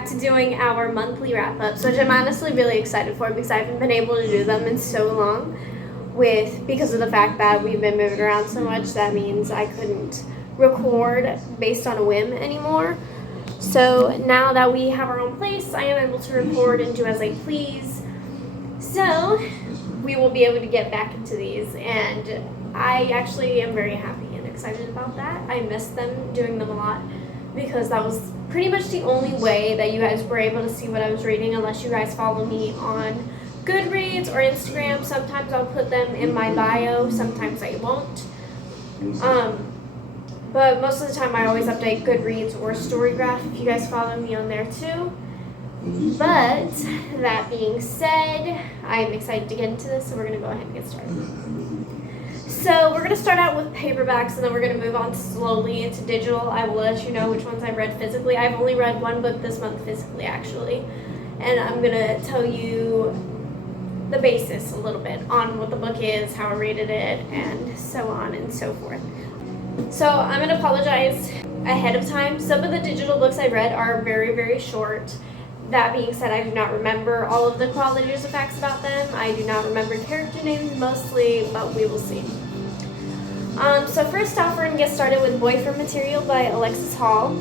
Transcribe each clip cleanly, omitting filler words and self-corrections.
back to doing our monthly wrap-ups, which I'm honestly really excited for because I haven't been able to do them in so long because of the fact that we've been moving around so much. That means I couldn't record based on a whim anymore. So now that we have our own place, I am able to record and do as I please. So we will be able to get back into these, and I actually am very happy and excited about that. I missed them, doing them a lot, because that was pretty much the only way that you guys were able to see what I was reading, unless you guys follow me on Goodreads or Instagram. Sometimes I'll put them in my bio, sometimes I won't. But most of the time I always update Goodreads or Storygraph if you guys follow me on there too. But that being said, I'm excited to get into this, so we're going to go ahead and get started. So we're going to start out with paperbacks, and then we're going to move on slowly into digital. I will let you know which ones I've read physically. I've only read one book this month physically, actually. And I'm going to tell you the basis a little bit on what the book is, how I rated it, and so on and so forth. So I'm going to apologize ahead of time. Some of the digital books I read are very, very short. That being said, I do not remember all of the qualities or facts about them. I do not remember character names mostly, but we will see. So first off, we're going to get started with Boyfriend Material by Alexis Hall.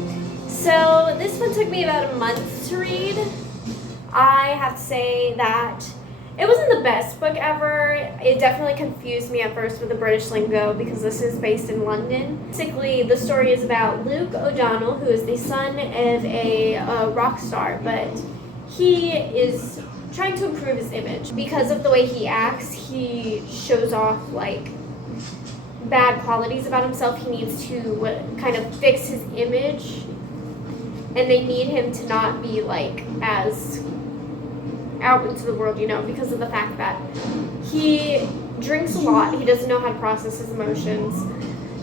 So this one took me about a month to read. I have to say that it wasn't the best book ever. It definitely confused me at first with the British lingo because this is based in London. Basically, the story is about Luke O'Donnell, who is the son of a rock star, but he is trying to improve his image. Because of the way he acts, he shows off like bad qualities about himself. He needs to kind of fix his image, and they need him to not be like as out into the world, because of the fact that he drinks a lot. He doesn't know how to process his emotions,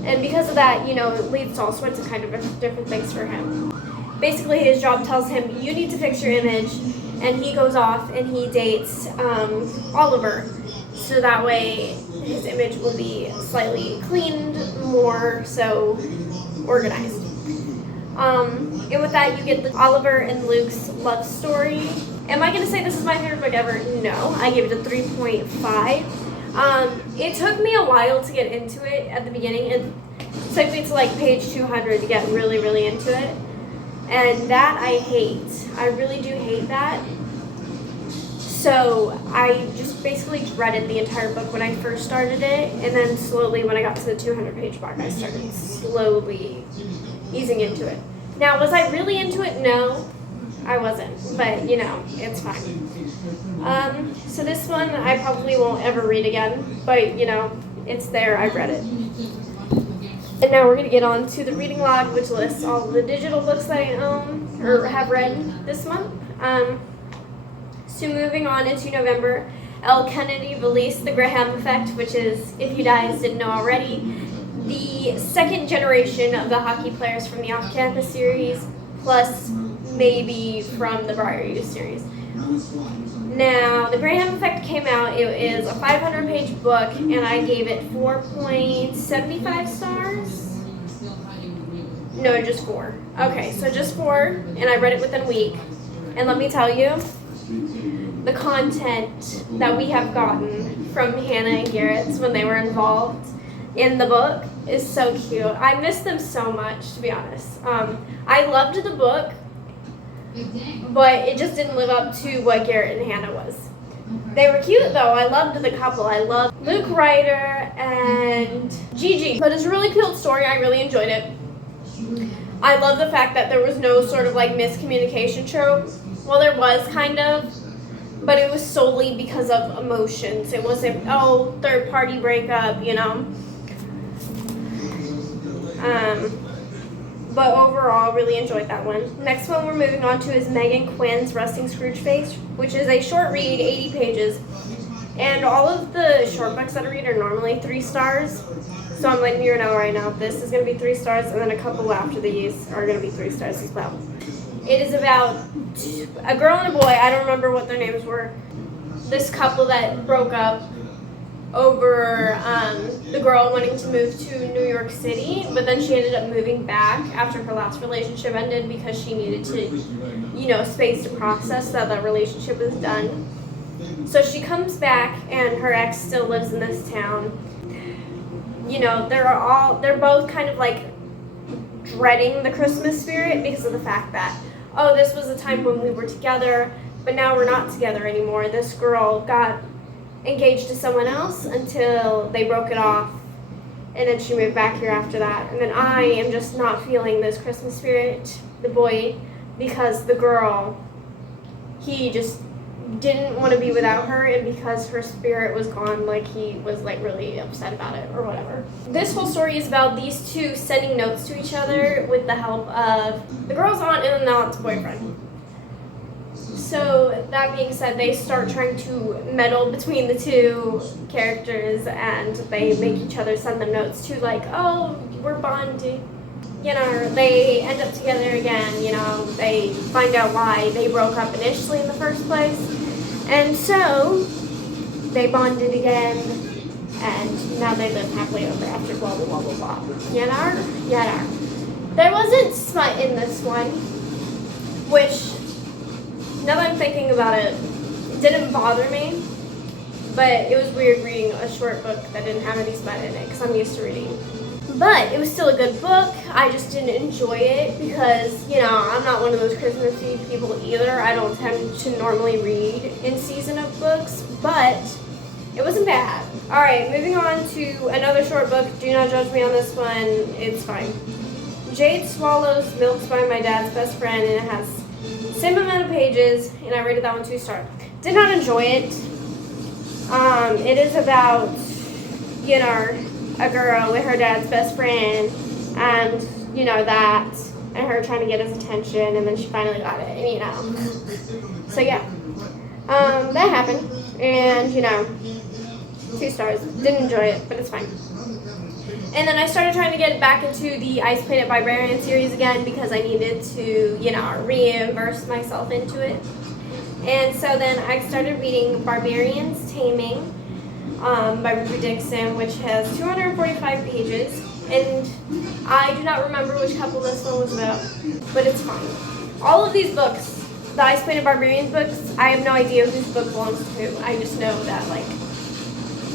and because of that, it leads to all sorts of kind of different things for him. Basically, his job tells him, you need to fix your image, and he goes off and he dates Oliver, so that way his image will be slightly cleaned, more so organized. And with that, you get Oliver and Luke's love story. Am I going to say this is my favorite book ever? No. I gave it a 3.5. It took me a while to get into it at the beginning. It took me to like page 200 to get really, really into it. And that I hate. I really do hate that. So I just basically dreaded the entire book when I first started it. And then slowly, when I got to the 200-page mark, I started slowly easing into it. Now, was I really into it? No. I wasn't, but it's fine. So this one I probably won't ever read again, but it's there, I've read it. And now we're going to get on to the reading log, which lists all the digital books that I own or have read this month. So moving on into November, Elle Kennedy released The Graham Effect, which is, if you guys didn't know already, the second generation of the hockey players from the Off-Campus series, plus maybe from the Briar Youth series. Now, The Graham Effect came out. It is a 500-page book, and I gave it 4.75 stars. No, just 4. Okay, so just 4, and I read it within a week. And let me tell you, the content that we have gotten from Hannah and Garrett's when they were involved in the book is so cute. I miss them so much, to be honest. I loved the book, but it just didn't live up to what Garrett and Hannah was. They were cute, though. I loved the couple. I loved Luke Ryder and Gigi. But it's a really cute story. I really enjoyed it. I love the fact that there was no sort of like miscommunication trope. Well, there was kind of, but it was solely because of emotions. It wasn't, third party breakup, But overall, really enjoyed that one. Next one we're moving on to is Megan Quinn's Rusting Scrooge Face, which is a short read, 80 pages. And all of the short books that I read are normally 3 stars. So I'm letting you know right now, this is going to be 3 stars, and then a couple after these are going to be 3 stars as well. It is about a girl and a boy. I don't remember what their names were. This couple that broke up over the girl wanting to move to New York City, but then she ended up moving back after her last relationship ended because she needed to, space to process that the relationship was done. So she comes back and her ex still lives in this town. They're both kind of like dreading the Christmas spirit because of the fact that, oh, this was a time when we were together, but now we're not together anymore. This girl got engaged to someone else until they broke it off, and then she moved back here after that. And then I am just not feeling this Christmas spirit, the boy, because the girl, he just didn't want to be without her, and because her spirit was gone, like he was like really upset about it or whatever. This whole story is about these two sending notes to each other with the help of the girl's aunt and the aunt's boyfriend. So that being said, they start trying to meddle between the two characters, and they make each other send them notes to like, oh, we're bonding. They end up together again, they find out why they broke up initially in the first place. And so they bonded again, and now they live happily ever after, blah, blah, blah, blah, blah. There wasn't smut in this one, which, now that I'm thinking about it, it didn't bother me, but it was weird reading a short book that didn't have any smut in it because I'm used to reading. But it was still a good book. I just didn't enjoy it because, I'm not one of those Christmassy people either. I don't tend to normally read in season of books, but it wasn't bad. All right, moving on to another short book. Do not judge me on this one. It's fine. Jade Swallows Milks by My Dad's Best Friend, and it has the same amount of pages, and I rated that one 2 stars. Did not enjoy it. It is about, a girl with her dad's best friend, and that, and her trying to get his attention, and then she finally got it, and so yeah, that happened, and 2 stars. Didn't enjoy it, but it's fine. And then I started trying to get back into the Ice Planet Barbarian series again because I needed to, reimmerse myself into it. And so then I started reading Barbarian's Taming by Ruby Dixon, which has 245 pages. And I do not remember which couple this one was about, but it's fine. All of these books, the Ice Planet Barbarians books, I have no idea whose book belongs to. I just know that,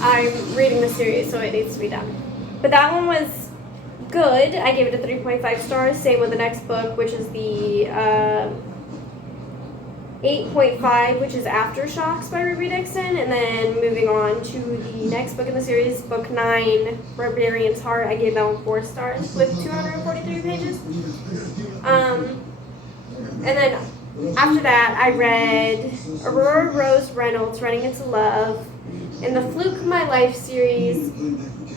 I'm reading the series, so it needs to be done. But that one was good. I gave it a 3.5 stars. Same with the next book, which is the 8.5, which is Aftershocks by Ruby Dixon. And then moving on to the next book in the series, book 9, Barbarian's Heart. I gave that one 4 stars with 243 pages. And then after that, I read Aurora Rose Reynolds, Running Into Love, in the Fluke My Life series.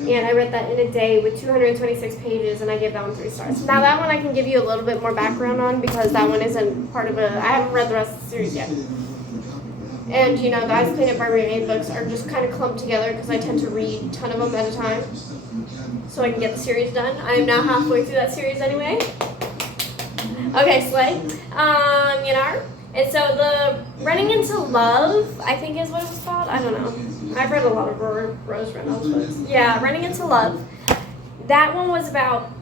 And I read that in a day with 226 pages, and I gave that one 3 stars. Now that one I can give you a little bit more background on because that one isn't part of I haven't read the rest of the series yet. And the Ice Planet Barbarian books are just kind of clumped together because I tend to read a ton of them at a time so I can get the series done. I am now halfway through that series anyway. Okay, slay. And so the Running Into Love, I think is what it was called. I don't know. I've read a lot of Rose Reynolds books. Yeah, Running Into Love. That one was about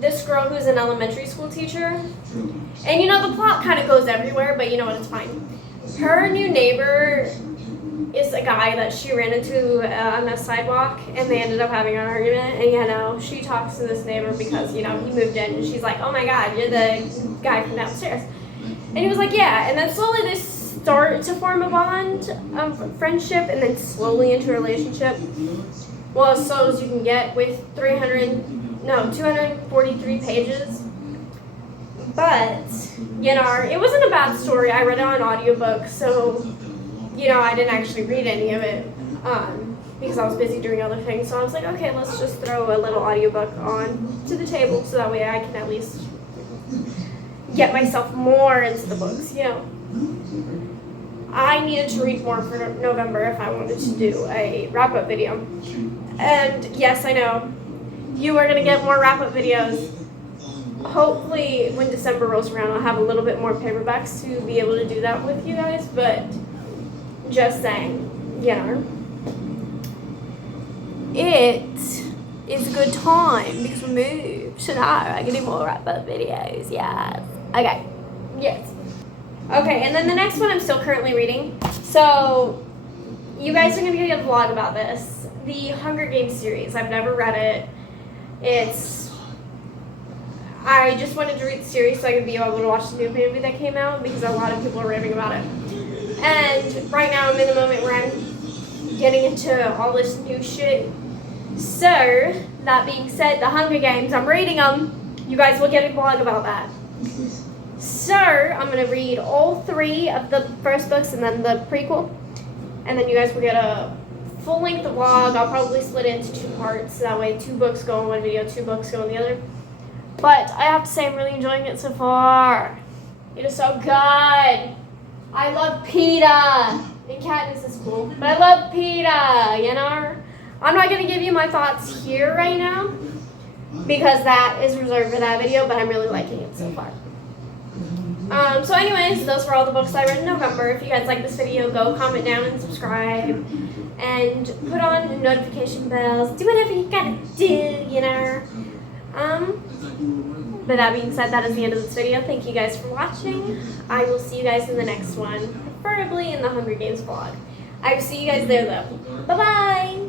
this girl who's an elementary school teacher. And the plot kind of goes everywhere, but you know what, it's fine. Her new neighbor is a guy that she ran into on the sidewalk, and they ended up having an argument. And she talks to this neighbor because he moved in, and she's like, "Oh my God, you're the guy from downstairs." And he was like, "Yeah." And then slowly they start to form a bond of friendship, and then slowly into a relationship. Well, as slow as you can get with 243 pages. But, it wasn't a bad story. I read it on audiobook, so, I didn't actually read any of it because I was busy doing other things. So I was like, okay, let's just throw a little audiobook on to the table so that way I can at least get myself more into the books, I needed to read more for November if I wanted to do a wrap-up video. And yes, I know, you are going to get more wrap-up videos. Hopefully, when December rolls around, I'll have a little bit more paperbacks to be able to do that with you guys, but just saying, it is a good time because we moved. So now I can do more wrap-up videos. Yes. Okay. Yes. Okay, and then the next one I'm still currently reading. So you guys are going to get a vlog about this. The Hunger Games series. I've never read it. I just wanted to read the series so I could be able to watch the new movie that came out because a lot of people are raving about it. And right now I'm in the moment where I'm getting into all this new shit. So, that being said, the Hunger Games, I'm reading them. You guys will get a vlog about that. So, I'm going to read all 3 of the first books and then the prequel. And then you guys will get a full-length vlog. I'll probably split it into 2 parts. That way 2 books go in one video, 2 books go in the other. But I have to say I'm really enjoying it so far. It is so good. I love Peter. And Katniss is cool. But I love Peter, you know? I'm not going to give you my thoughts here right now because that is reserved for that video, but I'm really liking it so far. So anyways, those were all the books I read in November. If you guys like this video, go comment down and subscribe. And put on the notification bells. Do whatever you gotta do, you know? But that being said, that is the end of this video. Thank you guys for watching. I will see you guys in the next one, preferably in the Hunger Games vlog. I will see you guys there though. Bye-bye!